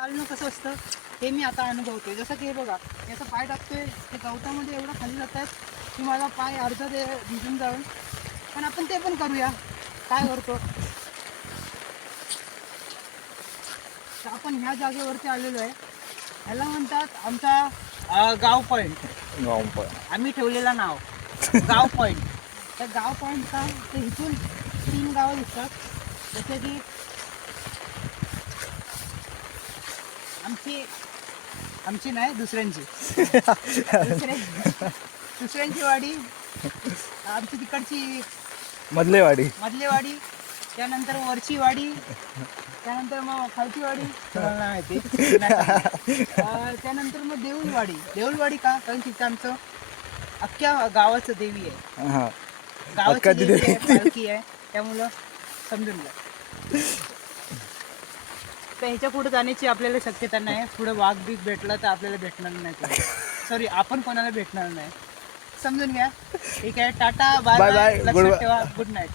चालणं कसं असतं हे मी आता अनुभवतोय. जसं की हे बघा, याचा पाय टाकतोय ते गवतामध्ये एवढं खाली जातात की माझा पाय अर्धा ते भिजून जाऊन. पण आपण ते पण करूया. काय करतो, तर आपण ह्या जागेवरती आलेलो आहे. ह्याला म्हणतात आमचा गाव पॉईंट. गाव पण आम्ही ठेवलेलं नाव गाव पॉईंट. त्या गाव पॉईंटचा ते इथून 3 गावं दिसतात. जसे की आमची आमची नाही दुसऱ्यांची दुसऱ्यांची वाडी, आमची तिकडची मधलेवाडी. मधलेवाडी, त्यानंतर वरची वाडी, त्यानंतर मग खालची वाडी तुम्हाला नाही माहिती. त्यानंतर मग देऊळवाडी का, कारण तिथं आमचं अख्ख्या गावाचं देवी आहे. हा गावाची अख्खा देवी आहे, देवी. पालखी आहे, त्यामुळं समजून घ्या. तर ह्याच्या पुढे जाण्याची आपल्याला शक्यता नाही. पुढे वाघ बीघ भेटला तर आपल्याला भेटणार नाही. सॉरी, आपण कोणाला भेटणार नाही, समजून घ्या. ठीक आहे, tata, bye Bye bye, bye, लक्षात good- ठेवा, गुड नाईट.